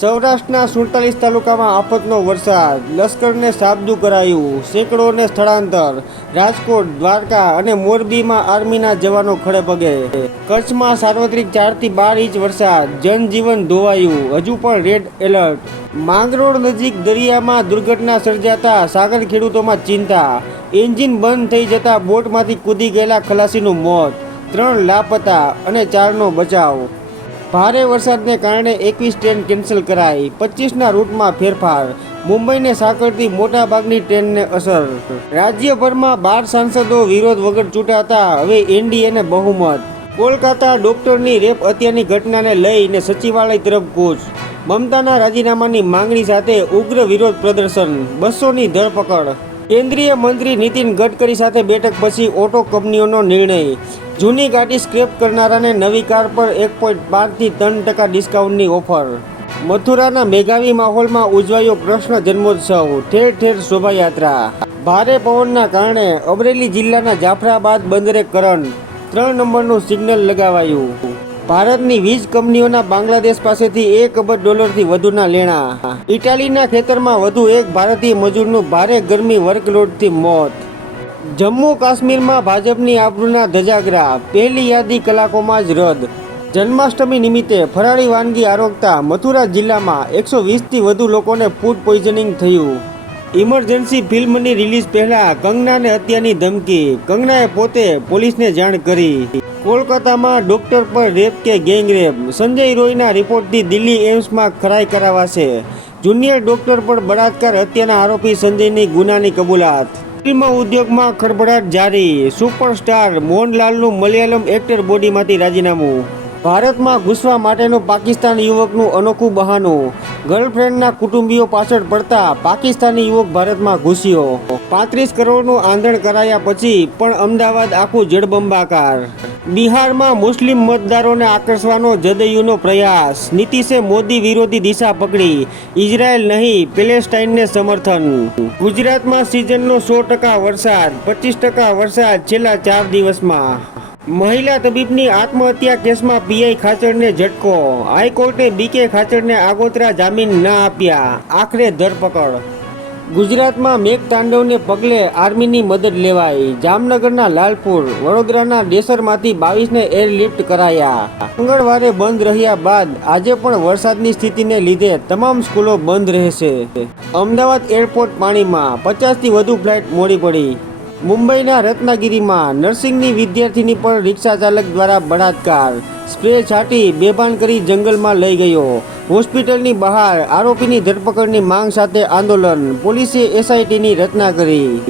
સૌરાષ્ટ્રના 47 તાલુકામાં આફતનો વરસાદ, લશ્કરને સાબદું કરાયું, સેંકડોને સ્થળાંતર, રાજકોટ, દ્વારકા અને મોરબીમાં આર્મીના જવાનો ખડેપગે. કચ્છમાં સાર્વત્રિક 4 થી 12 ઇંચ વરસાદ, જનજીવન ધોવાયું, હજુ પણ રેડ એલર્ટ. માંગરોળ નજીક દરિયામાં દુર્ઘટના સર્જાતા સાગર ખેડૂતોમાં ચિંતા, એન્જિન બંધ થઈ જતા બોટમાંથી કૂદી ગયેલા ખલાસીનું મોત, 3 લાપતા અને 4નો બચાવ. ભારે વરસાદને કારણે 21 ટ્રેન કેન્સલ કરાઈ, 25ના રૂટમાં ફેરફાર, મુંબઈને સાંકળતી મોટાભાગની ટ્રેનને અસર. રાજ્યભરમાં 12 સાંસદો વિરોધ વગર ચૂંટાતા હવે એનડીએને બહુમત. કોલકાતા ડોક્ટરની રેપ હત્યાની ઘટનાને લઈને સચિવાલય તરફ કૂચ. મમતાના રાજીનામાની માંગણી સાથે ઉગ્ર વિરોધ પ્રદર્શન, 200ની ધરપકડ. કેન્દ્રીય મંત્રી નીતિન ગડકરી સાથે બેઠક પછી ઓટો કંપનીઓનો નિર્ણય. જૂની ગાડી સ્ક્રેપ કરનારાને નવી કાર પર 1.5 થી 3% ડિસ્કાઉન્ટની ઓફર. મથુરાના મેઘાવી માહોલમાં ઉજવાયો કૃષ્ણ જન્મોત્સવ, ઠેર ઠેર શોભાયાત્રા. ભારે પવનના કારણે અમરેલી જિલ્લાના જાફરાબાદ બંદરે કરંટ, 3 નંબરનું સિગ્નલ લગાવાયું. ભારતની વીજ કંપનીઓના બાંગ્લાદેશ પાસેથી $1 અબજ થી વધુના લેણા. ઇટાલીના ખેતરમાં વધુ એક ભારતીય મજૂરનું ભારે ગરમી વર્કલોડથી મોત. જમ્મુ કાશ્મીરમાં ભાજપની આબરૂના ધજાગરા, પહેલી યાદી કલાકોમાં જ રદ. જન્માષ્ટમી નિમિત્તે ફરાળી વાનગી આરોગતા મથુરા જિલ્લામાં 120થી વધુ લોકોને ફૂડ પોઈઝનિંગ થયું. ઇમરજન્સી ફિલ્મની રિલીઝ પહેલા કંગનાને હત્યાની ધમકી, કંગનાએ પોતે પોલીસને જાણ કરી. કોલકાતામાં ડોક્ટર પર રેપ કે ગેંગરેપ, સંજય રોયના રિપોર્ટથી દિલ્હી એમ્સમાં ખરાઈ કરાવાશે. જુનિયર ડોક્ટર પર બળાત્કાર હત્યાના આરોપી સંજયની ગુનાની કબૂલાત. ફિલ્મ ઉદ્યોગમાં ખળભળાટ જારી, સુપરસ્ટાર મોહનલાલનું મલયાલમ એક્ટર બોડીમાંથી રાજીનામું. ભારતમાં ઘૂસવા માટેનું પાકિસ્તાન યુવકનું અનોખું બહાનું, ગર્લફ્રેન્ડના કુટુંબીઓ પાછળ પડતા પાકિસ્તાની યુવક ભારતમાં ઘૂસ્યો. 35 કરોડનું આંધણ કરાયા પછી પણ અમદાવાદ આખું જળબંબાકાર. બિહારમાં મુસ્લિમ મતદારોને આકર્ષવાનો જદયુનો પ્રયાસ, નીતિશે મોદી વિરોધી દિશા પકડી, ઇઝરાયલ નહીં પેલેસ્ટાઇનને સમર્થન. ગુજરાતમાં સિઝનનો 100% વરસાદ, 25% વરસાદ છેલ્લા 4 દિવસમાં. મહિલા તબીબની આત્મહત્યા કેસમાં પીઆઈ ખાચરને ઝટકો, હાઈકોર્ટે બીકે ખાચરને આગોતરા જામીન ન આપ્યા, આખરે ધરપકડ. ગુજરાતમાં મેઘતાંડવને પગલે આર્મીની મદદ લેવાઈ. જામનગરના લાલપુર, વડોદરાના ડેસરમાંથી 22ને એરલિફ્ટ કરાયા. મંગળવારે બંધ રહ્યા બાદ આજે પણ વરસાદની સ્થિતિને લીધે તમામ સ્કૂલો બંધ રહેશે. અમદાવાદ એરપોર્ટ પાણીમાં, 50થી વધુ ફ્લાઇટ મોડી પડી. મુંબઈના રત્નાગીરીમાં નર્સિંગની વિદ્યાર્થીની પર રિક્ષા ચાલક દ્વારા બળાત્કાર, સ્પ્રે છાંટી બેભાન કરી જંગલમાં લઈ ગયો. હોસ્પિટલની બહાર આરોપીની ધરપકડની માંગ સાથે આંદોલન, પોલીસે એસઆઈટીની રચના કરી.